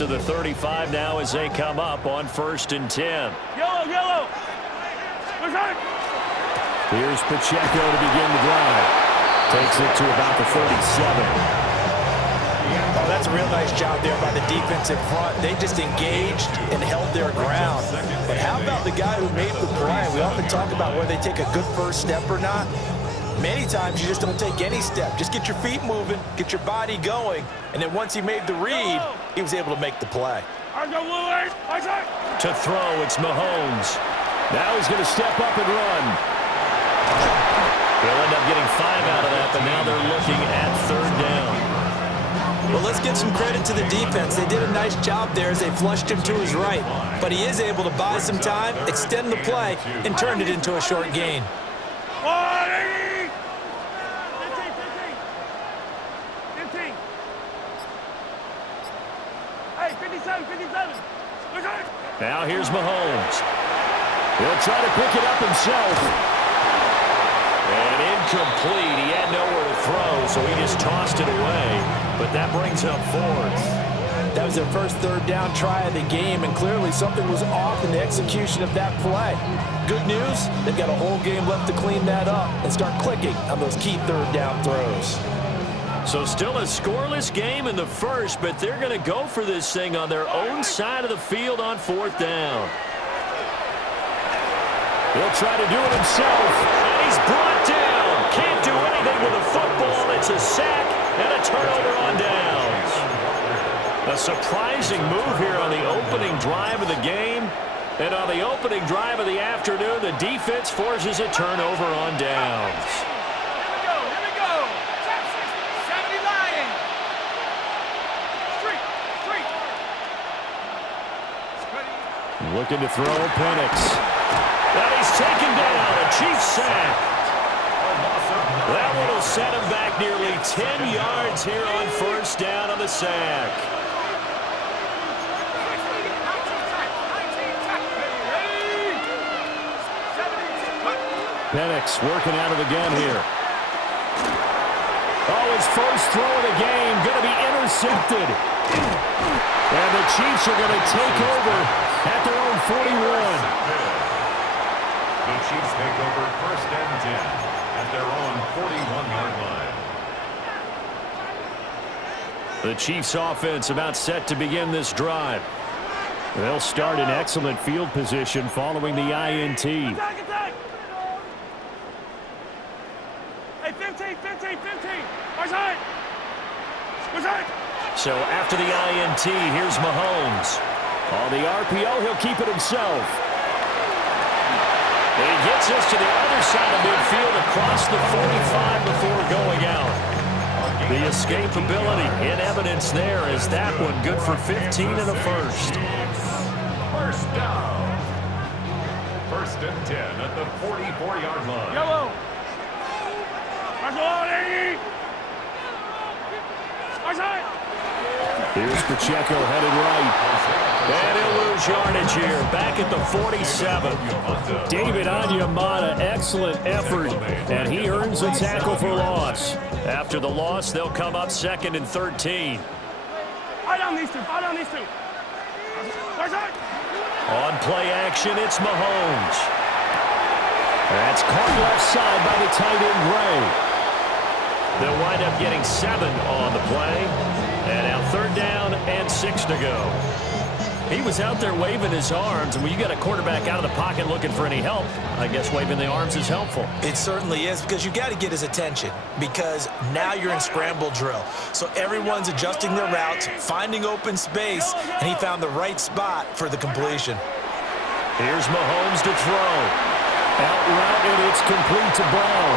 to the 35 now as they come up on 1st and 10. Yellow. Here's Pacheco to begin the drive. Takes it to about the 37. Oh, that's a real nice job there by the defensive front. They just engaged and held their ground. But how about the guy who made the play? We often talk about whether they take a good first step or not. Many times you just don't take any step. Just get your feet moving, get your body going, and then once he made the read, he was able to make the play. To throw, it's Mahomes. Now he's going to step up and run. They'll end up getting 5 out of that, but now they're looking at 3rd down. Well, let's give some credit to the defense. They did a nice job there as they flushed him to his right. But he is able to buy some time, extend the play, and turn it into a short gain. 15. Hey, 57. Now here's Mahomes. He'll try to pick it up himself. And incomplete. He had nowhere to throw, so he just tossed it away. But that brings up 4th. That was their first 3rd down try of the game, and clearly something was off in the execution of that play. Good news, they've got a whole game left to clean that up and start clicking on those key 3rd down throws. So still a scoreless game in the first, but they're going to go for this thing on their own side of the field on 4th down. He'll try to do it himself, and he's brought down. Can't do anything with the football. It's a sack and a turnover on downs. A surprising move here on the opening drive of the game. And on the opening drive of the afternoon, the defense forces a turnover on downs. Here we go. 70 Lions. Street. Looking to throw Penix. And he's taken down. A Chiefs sack. That one will set him back nearly 10 yards here on 1st down on the sack. Penix working out of the gun here. Oh, his first throw of the game going to be intercepted. And the Chiefs are going to take over at their own 41. The Chiefs take over 1st and 10 at their own 41-yard line. The Chiefs offense about set to begin this drive. They'll start in excellent field position following the INT. Attack. Hey, 15. What's that? So after the INT, here's Mahomes. On the RPO, he'll keep it himself. He gets us to the other side of midfield across the 45 before going out. The escapability in evidence there is that one good for 15 and a first. 1st down. 1st and 10 at the 44-yard line. Yellow. Here's Pacheco headed right. And he'll lose yardage here, back at the 47. David Onyemata, excellent effort, and he earns a tackle for loss. After the loss, they'll come up 2nd and 13. I down these two. On play action, it's Mahomes. That's caught left side by the tight end, Gray. They'll wind up getting 7 on the play. And now 3rd down and 6 to go. He was out there waving his arms, and when you got a quarterback out of the pocket looking for any help, I guess waving the arms is helpful. It certainly is, because you got to get his attention, because now you're in scramble drill. So everyone's adjusting their routes, finding open space, and he found the right spot for the completion. Here's Mahomes to throw. Out route, and it's complete to Brown.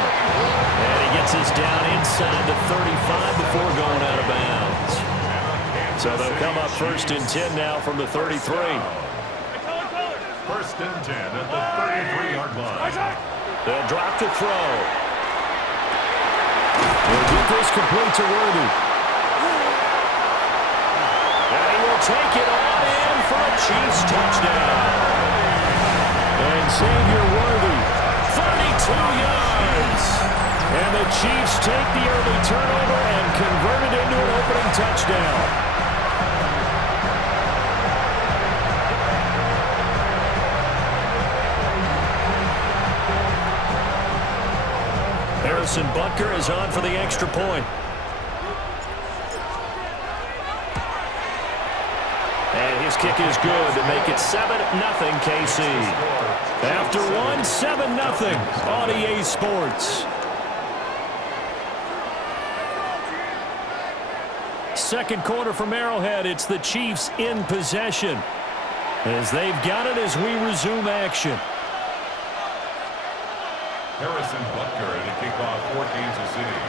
And he gets us down inside the 35 before going out of bounds. So they'll come up 1st and 10 now from the 33. 1st and 10 at the 33-yard line. They'll drop to throw. They'll get this complete to Worthy. And he will take it all in for a Chiefs touchdown. And Xavier Worthy, 32 yards. And the Chiefs take the early turnover and convert it into an opening touchdown. Harrison Butker is on for the extra point. And his kick is good to make it 7-0 KC. After one, 7-0 on EA Sports. Second quarter from Arrowhead, it's the Chiefs in possession as they've got it as we resume action. Harrison Butker to kick off for Kansas City.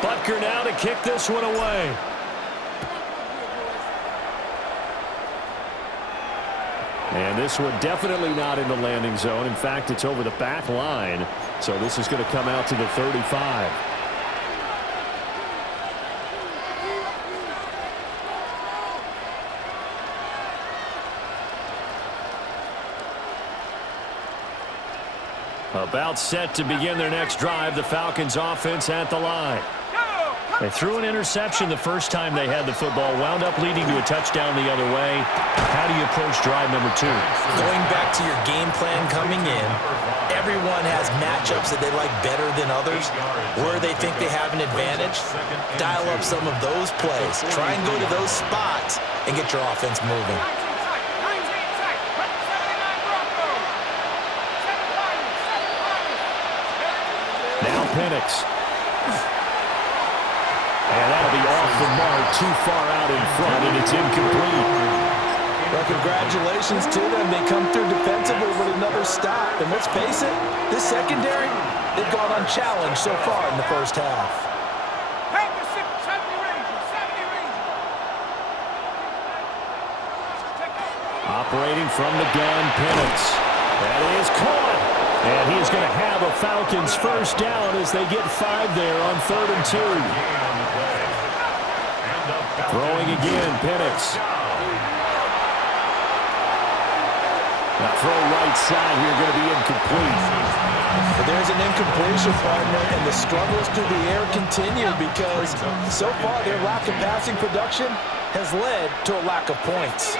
Butker now to kick this one away. And this one definitely not in the landing zone. In fact, it's over the back line. So this is going to come out to the 35. About set to begin their next drive. The Falcons offense at the line. They threw an interception the first time they had the football, wound up leading to a touchdown the other way. How do you approach drive number 2? Going back to your game plan coming in, everyone has matchups that they like better than others, where they think they have an advantage. Dial up some of those plays. Try and go to those spots and get your offense moving. Now Penix. And that'll be off the mark, too far out in front, and it's incomplete. Well, congratulations to them. They come through defensively with another stop. And let's face it, this secondary, they've gone unchallenged so far in the first half. Operating from the gun, Penix. That is caught. And he is going to have a Falcons first down as they get 5 there on 3rd and 2. Throwing again, Penix. Now throw right side here, going to be incomplete. But there's an incompletion, partner, and the struggles through the air continue because so far their lack of passing production has led to a lack of points.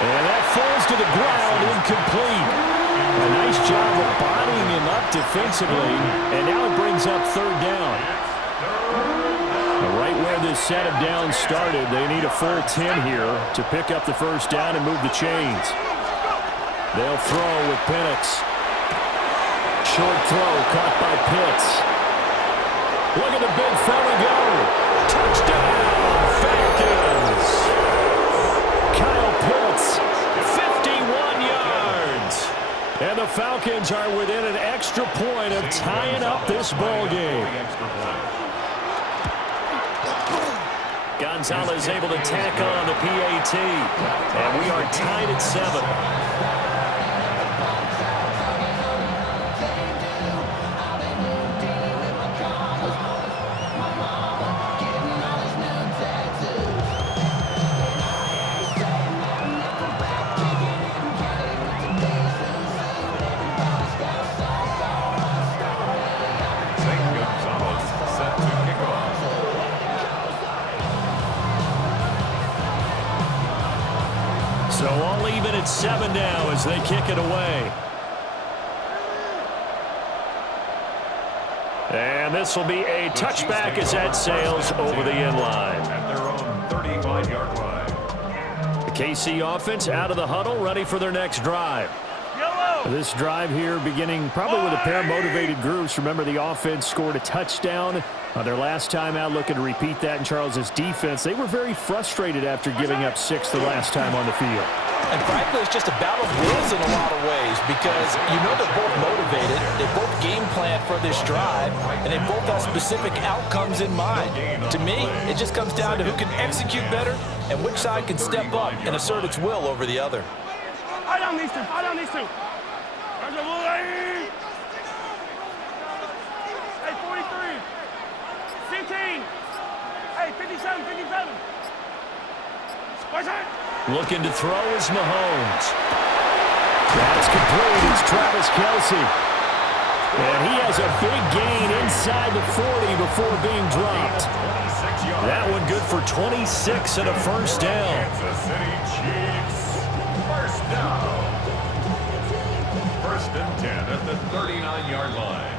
And that falls to the ground, incomplete. A nice job of bodying him up defensively, and now it brings up 3rd down. Right where this set of downs started, they need a full 10 here to pick up the first down and move the chains. They'll throw with Penix. Short throw caught by Pitts. Look at the big fella go. Touchdown, Falcons. Kyle Pitts, 51 yards. And the Falcons are within an extra point of tying up this ball game. Gonzalez able to tack on the PAT. And we are tied at 7. So all even at 7 now as they kick it away. And this will be a touchback as that sails over the end line. At their own 35-yard line. The KC offense out of the huddle, ready for their next drive. This drive here beginning probably with a pair of motivated groups. Remember, the offense scored a touchdown their last time out, looking to repeat that in Charles's defense. They were very frustrated after giving up 6 the last time on the field. And frankly, it's just a battle of wills in a lot of ways because you know they're both motivated, they both game plan for this drive, and they both have specific outcomes in mind. To me, it just comes down to who can execute better and which side can step up and assert its will over the other. I don't need to. I don't need to. Hey, 43. 15. Hey, 57, 57. What's that? Looking to throw is Mahomes. That's complete. It's Travis Kelce. And he has a big gain inside the 40 before being dropped. That one good for 26 and a first down. Kansas City Chiefs, first down. First and 10 at the 39-yard line.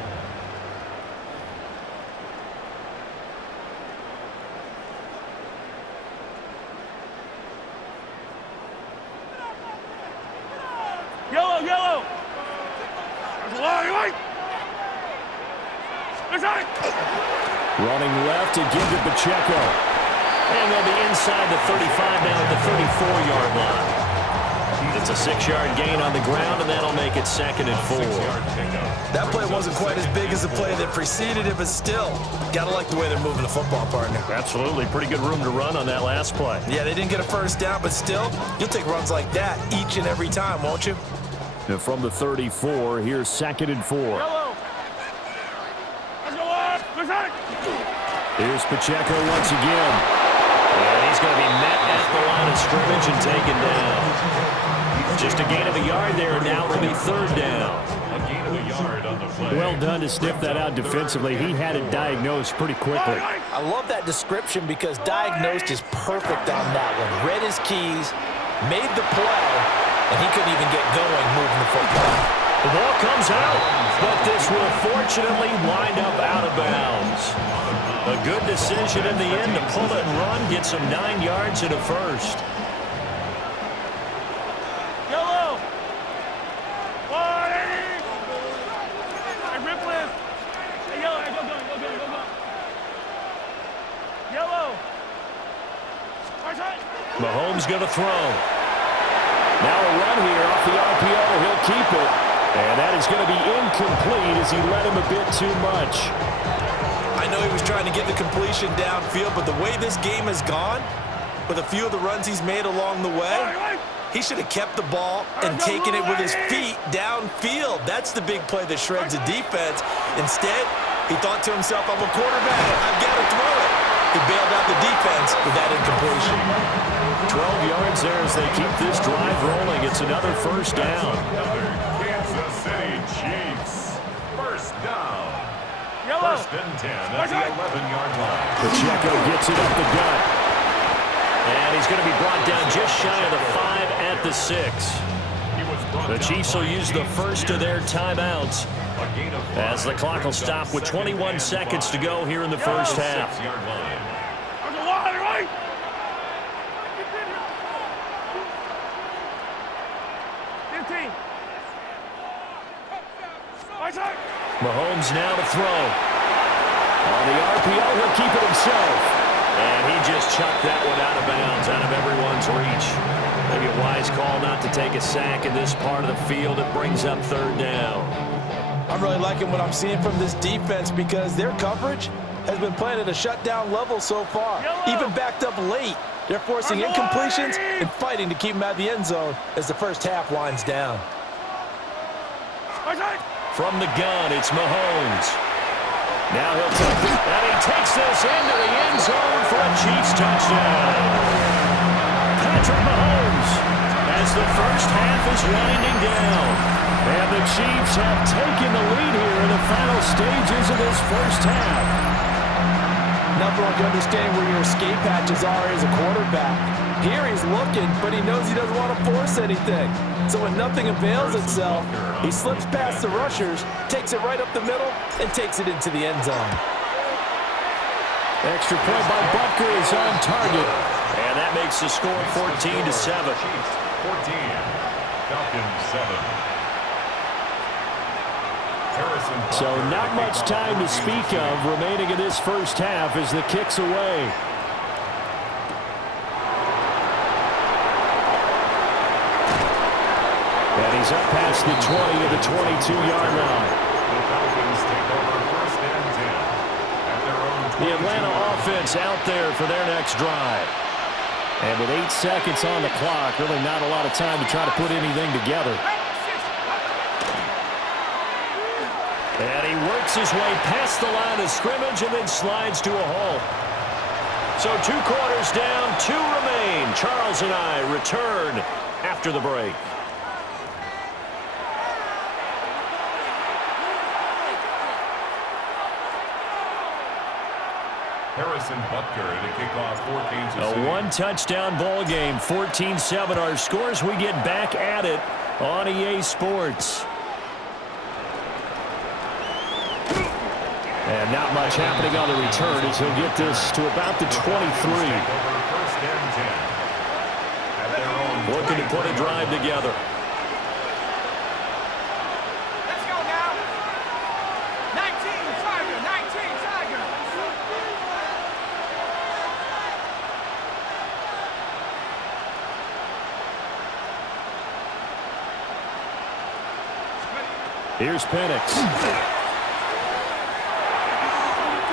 Yellow, yellow. Right. Inside. Running left to give to Pacheco. And they'll be inside the 35 now at the 34-yard line. It's a 6-yard gain on the ground, and that'll make it 2nd and 4. That play wasn't quite as big as the play that preceded it, but still, got to like the way they're moving the football, partner. Absolutely. Pretty good room to run on that last play. Yeah, they didn't get a first down, but still, you'll take runs like that each and every time, won't you? And from the 34, here's 2nd and 4. Yellow. Let's go up. Inside. Here's Pacheco once again. And he's going to be met at the line of scrimmage and taken down. Just a gain of a yard there, and now it'll be 3rd down. A gain of a yard on the play. Well done to sniff that out defensively. He had it diagnosed pretty quickly. I love that description because diagnosed is perfect on that one. Read his keys, made the play, and he couldn't even get going moving the football. The ball comes out, but this will fortunately wind up out of bounds. A good decision in the end to pull it and run, get some 9 yards and a first. Yellow. 180. Hey, rip lift. Hey, yellow. Hey, go. Yellow. Right side. Mahomes going to throw. Now a run here off the RPO. He'll keep it. And that is going to be incomplete as he led him a bit too much. I know he was trying to get the completion downfield, but the way this game has gone, with a few of the runs he's made along the way, he should have kept the ball and taken it with his feet downfield. That's the big play that shreds the defense. Instead, he thought to himself, I'm a quarterback, I've got to throw it. He bailed out the defense with that incompletion. 12 yards there as they keep this drive rolling. It's another first down. Kansas City Chiefs, first down. Yellow. First and 10 at the 11-yard line. Pacheco gets it up the gut. And he's going to be brought down just shy of the 5 at the 6. The Chiefs will use the first of their timeouts as the clock will stop with 21 seconds to go here in the first half. 6-yard line. Right. 15. Right side. Mahomes now to throw. On the RPO, he'll keep it himself. And he just chucked that one out of bounds, out of everyone's reach. Maybe a wise call not to take a sack in this part of the field. It brings up 3rd down. I'm really liking what I'm seeing from this defense because their coverage has been playing at a shutdown level so far. Even backed up late, they're forcing incompletions and fighting to keep them out of the end zone as the first half winds down. Right side. From the gun, it's Mahomes. Now he'll take it, and he takes this into the end zone for a Chiefs touchdown. Patrick Mahomes, as the first half is winding down. And the Chiefs have taken the lead here in the final stages of this first half. Nothing like understanding where your escape hatches are as a quarterback. Here he's looking, but he knows he doesn't want to force anything. So when nothing avails itself, he slips past the rushers, takes it right up the middle, and takes it into the end zone. Extra point by Butker is on target. And that makes the score 14-7. Chiefs 14, Falcons 7. So not much time to speak of remaining in this first half as the kick's away. And he's up past the 20 to the 22-yard line. The Falcons take over first and 10 at their own 22. The Atlanta offense out there for their next drive. And with 8 seconds on the clock, really not a lot of time to try to put anything together. And he works his way past the line of scrimmage and then slides to a halt. So 2 quarters down, 2 remain. Charles and I return after the break. Harrison Butker to kick off for Kansas City. A one-touchdown ball game, 14-7 our scores. We get back at it on EA Sports. And not much happening on the return as he'll get this to about the 23. Looking to put a drive together. Let's go now. 19 Tiger, 19 Tiger. Here's Penix.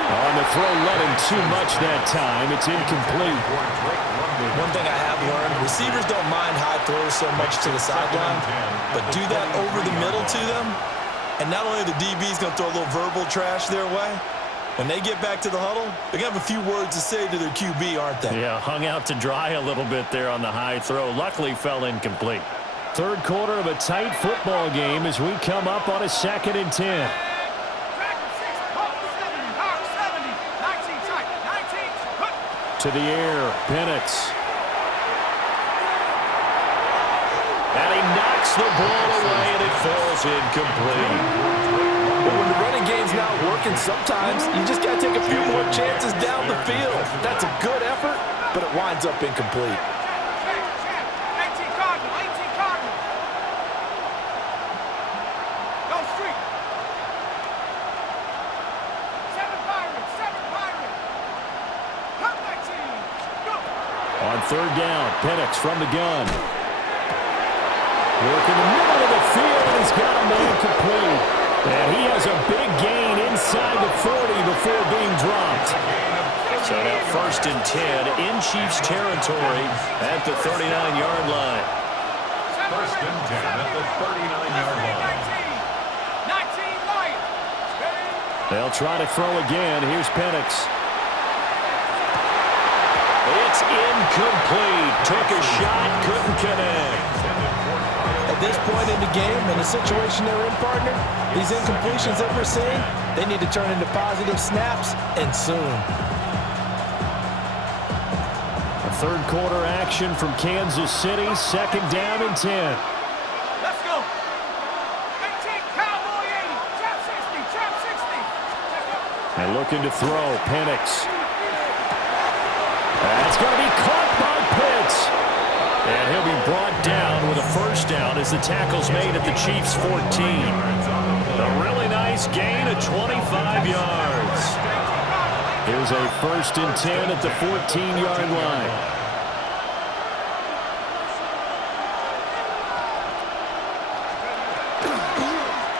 On the throw, let him too much that time. It's incomplete. One thing I have learned, receivers don't mind high throws so much to the sideline, but do that over the middle to them, and not only are the DBs going to throw a little verbal trash their way, when they get back to the huddle, they're going to have a few words to say to their QB, aren't they? Yeah, hung out to dry a little bit there on the high throw. Luckily fell incomplete. Third quarter of a tight football game as we come up on a 2nd and 10. To the air, Penix. And he knocks the ball away, and it falls incomplete. But when the running game's not working, sometimes you just got to take a few more chances down the field. That's a good effort, but it winds up incomplete. 18 Cardinal, 18 Cardinal. Go street. 7 Pirates, 7 Pirates. Come 19. Go. On third down, Penix from the gun. Work in the middle of the field, and he's got a man complete. And he has a big gain inside the 40 before being dropped. So now 1st and 10 in Chiefs territory at the 39-yard line. 1st and 10 at the 39-yard line. 19 Lions. They'll try to throw again. Here's Penix. It's incomplete. Took a shot, couldn't connect. At this point in the game, in the situation they're in, partner, these incompletions that we're seeing, they need to turn into positive snaps, and soon. A third quarter action from Kansas City, 2nd down and 10. Let's go. 18 Cowboy 80. Trap 60. Trap 60. And looking to throw, Penix. That's going to be caught by Pitts. And he'll be brought down with a 1st down as the tackle's made at the Chiefs' 14. A really nice gain of 25 yards. Here's a 1st and 10 at the 14-yard line.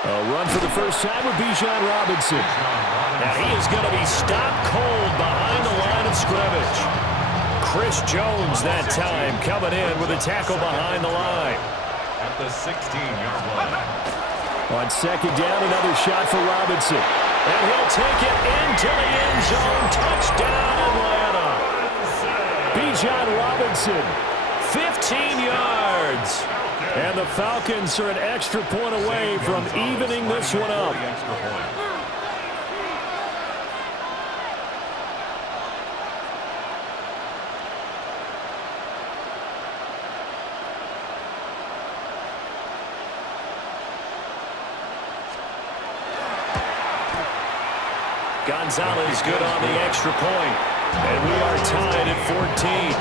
A run for the first time with Bijan Robinson. And he is going to be stopped cold behind the line of scrimmage. Chris Jones that time coming in with a tackle behind the line. At the 16-yard line. On 2nd down, another shot for Robinson. And he'll take it into the end zone. Touchdown, Atlanta. Bijan Robinson, 15 yards. And the Falcons are an extra point away from evening this one up. Gonzalez good on the extra point. And we are tied at 14.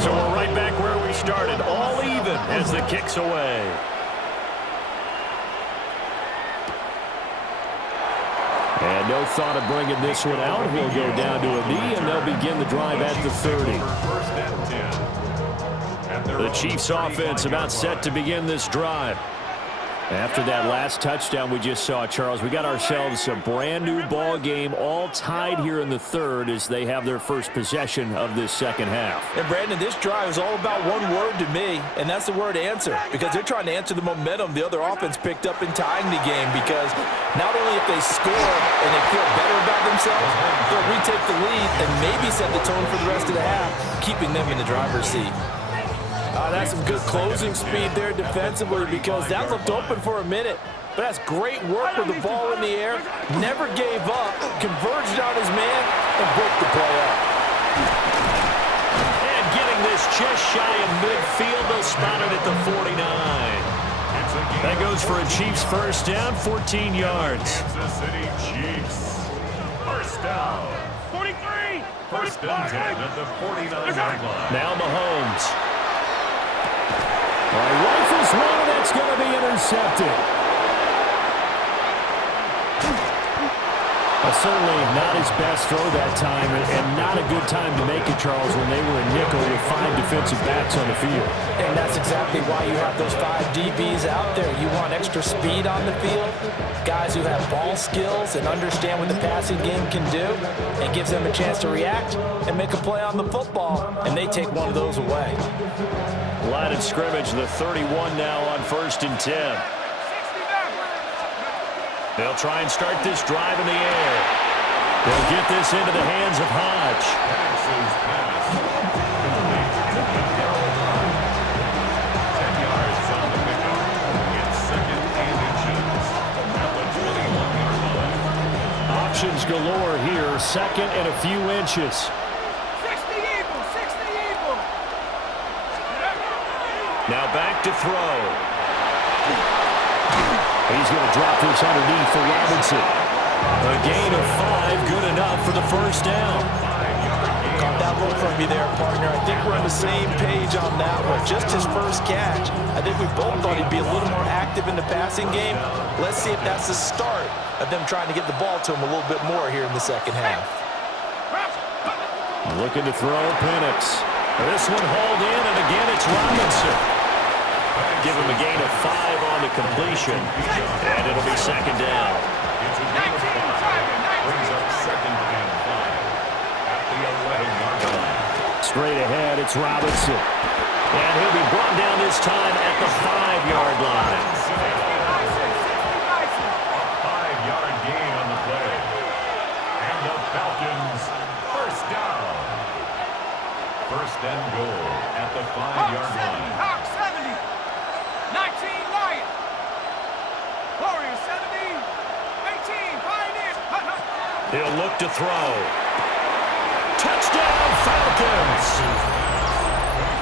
So we're right back where we started, all even as the kick's away. And no thought of bringing this one out. He'll go down to a knee, and they'll begin the drive at the 30. The Chiefs offense about set to begin this drive. After that last touchdown we just saw, Charles, we got ourselves a brand new ball game, all tied here in the third as they have their first possession of this second half. And Brandon, this drive is all about one word to me, and that's the word answer, because they're trying to answer the momentum the other offense picked up in tying the game, because not only if they score and they feel better about themselves, they'll retake the lead and maybe set the tone for the rest of the half, keeping them in the driver's seat. That's some good closing speed there defensively, because that looked open for a minute. But that's great work with the ball in the air. Never gave up, converged on his man, and broke the play up. And getting this just shy of midfield, they'll spot it at the 49. That goes for a Chiefs first down, 14 yards. Kansas City Chiefs. First down. 43. First and 10 at the 49-yard line. Now Mahomes. Rifles one, and that's going to be intercepted. Certainly not his best throw that time, and not a good time to make it, Charles, when they were in nickel with 5 defensive backs on the field. And that's exactly why you have those 5 DBs out there. You want extra speed on the field, guys who have ball skills and understand what the passing game can do, and gives them a chance to react and make a play on the football, and they take one of those away. Line of scrimmage, the 31 now on first and 10. They'll try and start this drive in the air. They'll get this into the hands of Hodge. Passes pass. 10 yards on the pickup. It's second and inches at the 21-yard line. Options galore here. Second and a few inches. 60 Eagle. Now back to throw. He's going to drop this underneath for Robinson. A gain of 5, good enough for the first down. Caught that one from you there, partner. I think we're on the same page on that one. Just his first catch. I think we both thought he'd be a little more active in the passing game. Let's see if that's the start of them trying to get the ball to him a little bit more here in the second half. Looking to throw Penix. This one hauled in, and again it's Robinson. Give him a gain of 5 on the completion, and it'll be second down. It's a gain of 5. Brings up second and 5 at the 11-yard line. Straight ahead, it's Robinson. And he'll be brought down this time at the 5-yard line. A 5-yard gain on the play. And the Falcons first down. First and goal at the 5-yard line. Hawk 70. 19 Lion. Warriors 70. 18 Pioneers. He'll look to throw. Touchdown, Falcons!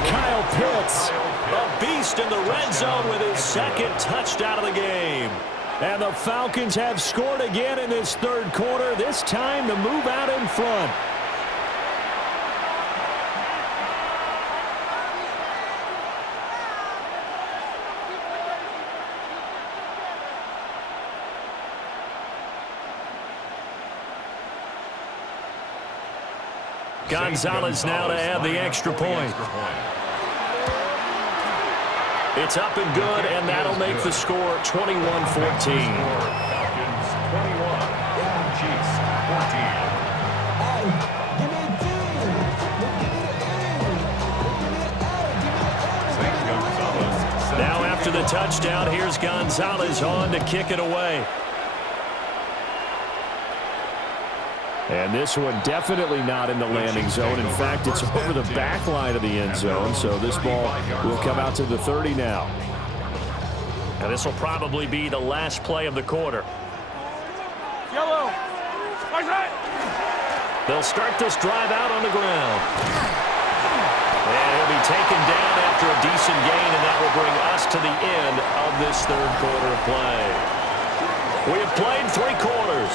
Kyle Pitts, a beast in the red zone with his second touchdown of the game. And the Falcons have scored again in this third quarter, this time to move out in front. Gonzalez now to add the extra point. It's up and good, and that'll make the score 21-14. Falcons 21, Chiefs 14. Now after the touchdown, here's Gonzalez on to kick it away. And this one definitely not in the landing zone. In fact, it's over the back line of the end zone, so this ball will come out to the 30 now. And this will probably be the last play of the quarter. Yellow. They'll start this drive out on the ground. And he'll be taken down after a decent gain, and that will bring us to the end of this third quarter of play. We have played 3 quarters.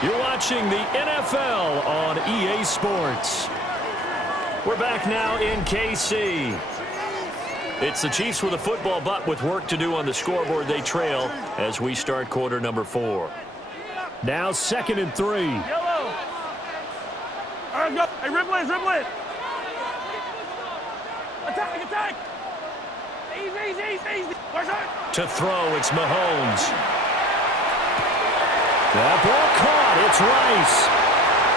You're watching the NFL on EA Sports. We're back now in KC. It's the Chiefs with a football, but with work to do on the scoreboard, they trail as we start quarter number 4. Now 2nd and 3. Yellow. All right, go. Hey, riblet. Attack. Easy. Where's it? To throw, it's Mahomes. That ball caught. It's Rice.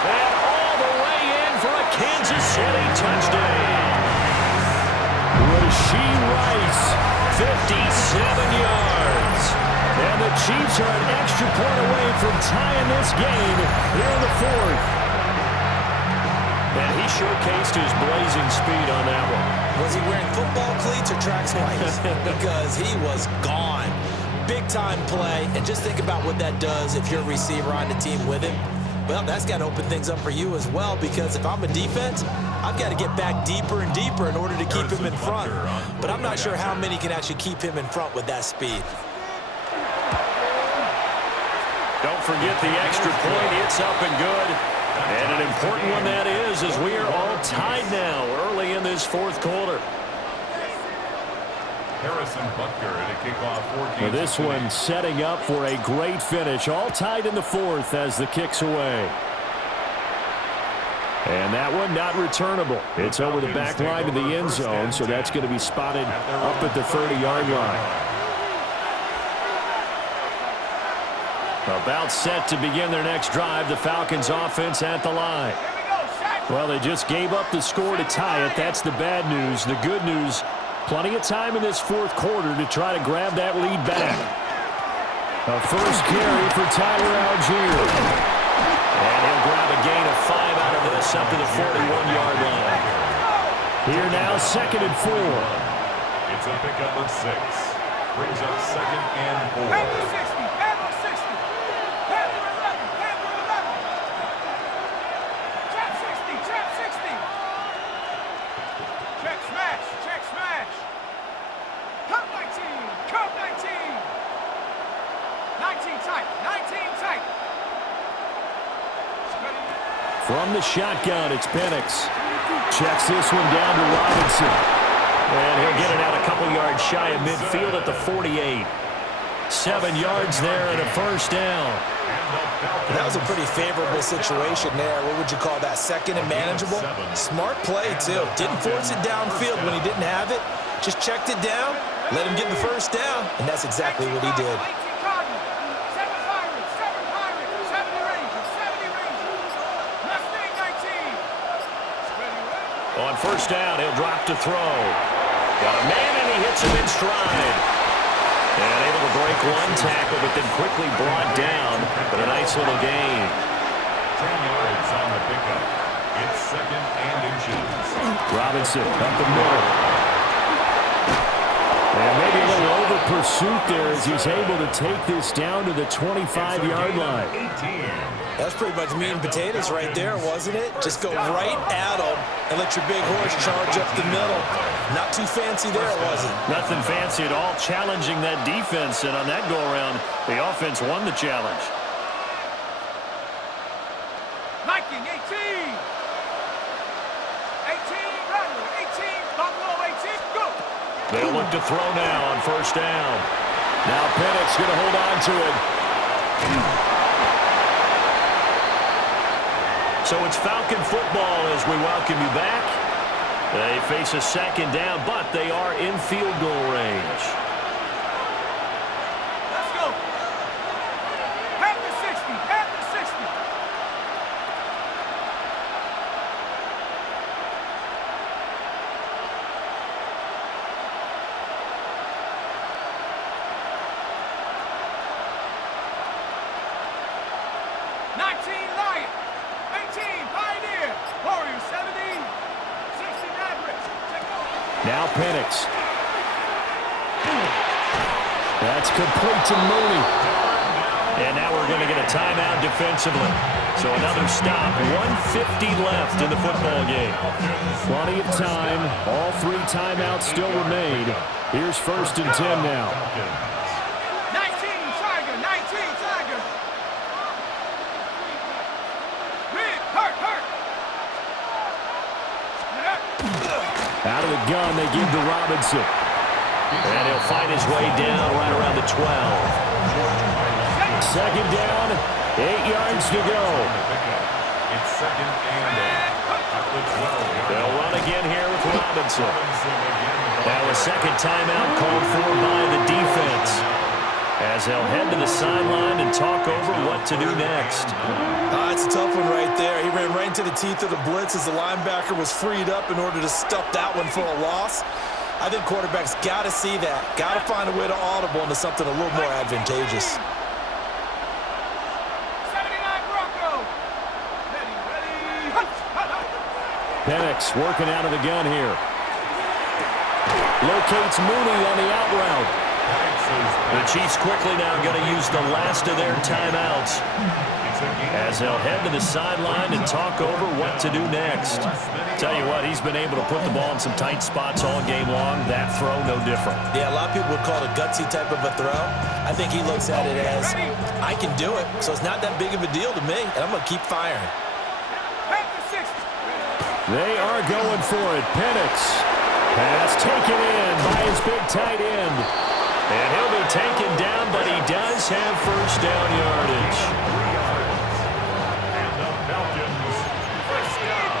And all the way in for a Kansas City touchdown. Rashee Rice, 57 yards. And the Chiefs are an extra point away from tying this game here in the fourth. And he showcased his blazing speed on that one. Was he wearing football cleats or track spikes? Because he was gone. Big-time play. And just think about what that does if you're a receiver on the team with him. Well, that's got to open things up for you as well, because if I'm a defense, I've got to get back deeper and deeper in order to keep him in front. But I'm not sure how many can actually keep him in front with that speed. Don't forget the extra point. It's up and good. And an important one that is, as we are all tied now early in this fourth quarter. Harrison Butker to kick off 14. This one setting up for a great finish. All tied in the fourth as the kick's away. And that one not returnable. It's over the back line to the end zone, so that's going to be spotted up at the 30-yard line. About set to begin their next drive, the Falcons offense at the line. Well, they just gave up the score to tie it. That's the bad news. The good news, plenty of time in this fourth quarter to try to grab that lead back. A first carry for Tyler Algier. And he'll grab a gain of 5 out of this up to the 41-yard line. Here now, 2nd and 4. It's a pickup of 6. Brings up 2nd and 4. From the shotgun, it's Penix. Checks this one down to Robinson. And he'll get it out a couple yards shy of midfield at the 48. 7 yards there and a first down. That was a pretty favorable situation there. What would you call that? 2nd and manageable? Smart play, too. Didn't force it downfield when he didn't have it. Just checked it down, let him get the first down, and that's exactly what he did. On first down, he'll drop to throw. Got a man, and he hits him in stride. And able to break one tackle, but then quickly brought down. But a nice little gain. 10 yards on the pickup. It's 2nd and inches. Robinson up the middle. And maybe a little over pursuit there as he's able to take this down to the 25-yard line. 18. That's pretty much meat and potatoes right there, wasn't it? Just go right at them and let your big horse charge up the middle. Not too fancy there, was it? Nothing fancy at all, challenging that defense. And on that go-around, the offense won the challenge. Viking 18. 18, Rattler 18, Buffalo 18, go. They'll look to throw now on first down. Now Penix going to hold on to it. So it's Falcon football as we welcome you back. They face a 2nd down, but they are in field goal range. Let's go. Panther 60, Panther 60. Now Penix. That's complete to Mooney. And now we're going to get a timeout defensively. So another stop. 1:50 left in the football game. Plenty of time. All 3 timeouts still remain. Here's 1st and 10 now. 19 Tiger, 19 Tiger. Hurt. Out of the gun, they give to Robinson. And he'll find his way down right around the 12. 2nd down, 8 yards to go. It's 2nd and 8. They'll run again here with Robinson. Now a second timeout called for by the defense, as they'll head to the sideline and talk over what to do next. It's a tough one right there. He ran right into the teeth of the blitz as the linebacker was freed up in order to stuff that one for a loss. I think quarterbacks got to see that. Got to find a way to audible into something a little more advantageous. 79 Bronco. Ready. Penix working out of the gun here. Locates Mooney on the out route. The Chiefs quickly now going to use the last of their timeouts, as they'll head to the sideline and talk over what to do next. Tell you what, he's been able to put the ball in some tight spots all game long. That throw, no different. Yeah, a lot of people would call it a gutsy type of a throw. I think he looks at it as, I can do it, so it's not that big of a deal to me, and I'm going to keep firing. They are going for it. Penix. Pass taken in by his big tight end. And he'll be taken down, but he does have first down yardage. And the Falcons, first down.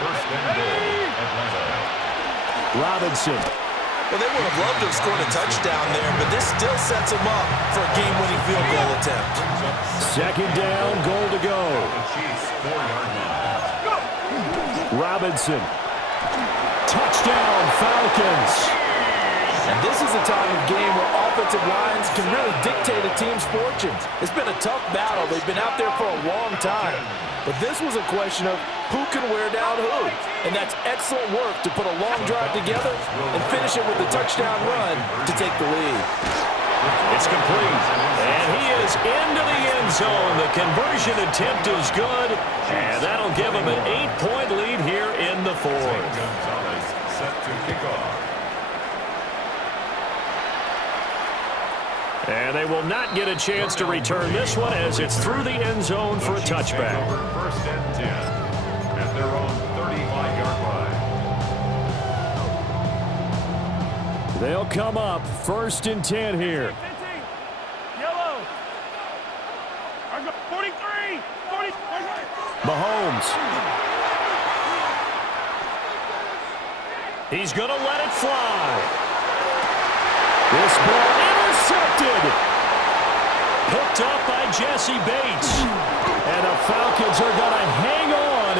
First and goal, Atlanta. Robinson. Well, they would have loved to have scored a touchdown there, but this still sets them up for a game-winning field goal attempt. Second down, goal to go. The Chiefs, 4-yard line. Robinson. Touchdown, Falcons. And this is a time of game where offensive lines can really dictate a team's fortunes. It's been a tough battle. They've been out there for a long time. But this was a question of who can wear down who. And that's excellent work to put a long drive together and finish it with a touchdown run to take the lead. It's complete. And he is into the end zone. The conversion attempt is good. And that'll give him an 8-point lead here in the fourth. Gonzalez set to kick off. And they will not get a chance to return this one, as it's through the end zone for a touchback. First and 10 at their own 35-yard line. They'll come up first and 10 here. 15. Yellow. 43. 40. Mahomes. He's going to let it fly. This ball intercepted. Picked up by Jesse Bates. And the Falcons are going to hang on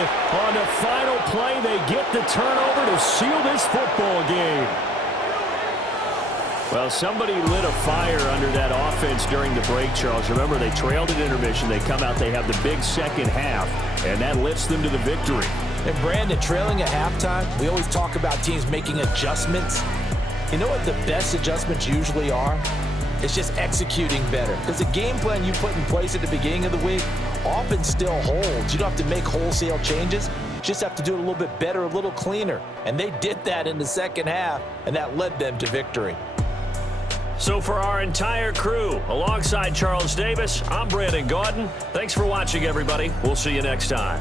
the final play. They get the turnover to seal this football game. Well, somebody lit a fire under that offense during the break, Charles. Remember, they trailed at intermission. They come out, they have the big second half, and that lifts them to the victory. And Brandon, trailing at halftime, we always talk about teams making adjustments. You know what the best adjustments usually are? It's just executing better. Because the game plan you put in place at the beginning of the week often still holds. You don't have to make wholesale changes. You just have to do it a little bit better, a little cleaner. And they did that in the second half, and that led them to victory. So for our entire crew, alongside Charles Davis, I'm Brandon Gaudin. Thanks for watching, everybody. We'll see you next time.